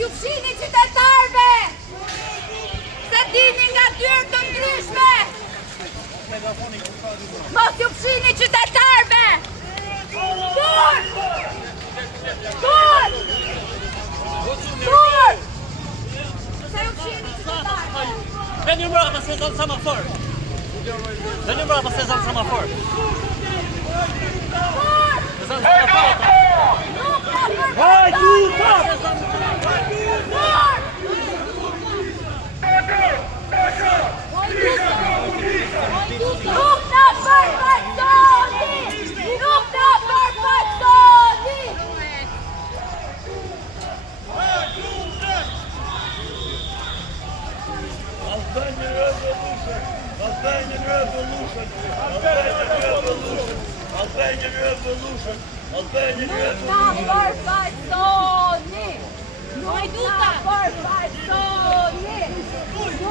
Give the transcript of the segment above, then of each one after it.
ju fshini qytetarve! Se dini nga dyrë të ndryshme! Mos ju fshini qytetarve! Kur! Kur! Kur! Se ju fshini qytetarve! Veni mbrapa se zon semafor. Veni mbrapa se zon semafor. Kur! Zon semafor. Nuk na përfaqësoni! Nuk na përfaqësoni! Nuk na përfaqësoni! Albanian Revolution! Albanian Revolution! Albanian Revolution! Albanian Revolution! Albanian Nuk na përfaqësoni! Nuk na përfaqësoni! Nuk na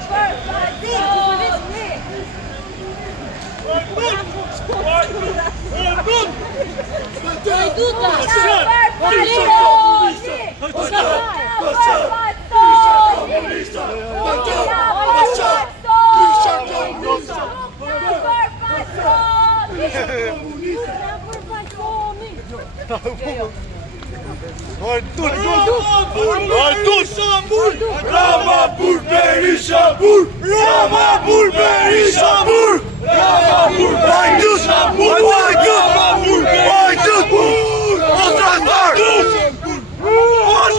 përfaqësoni! Ramapur Berisha Bur! Ramapur Berisha Bur! Ramapur Berisha Bur! Ramapur Berisha Bur! Kontrattar!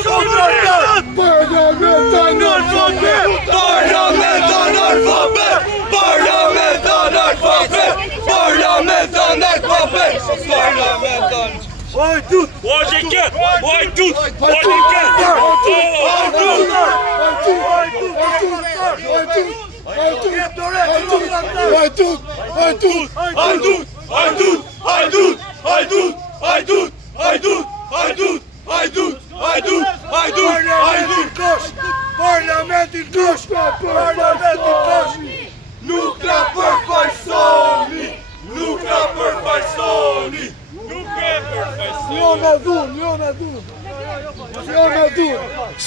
Kontrattar! Parlament analfabet! Parlament analfabet! Parlament analfabet! Parlament analfabet! Parlament analfabet! Hajdut! Washington! Hajdut! Parlamentin kosh!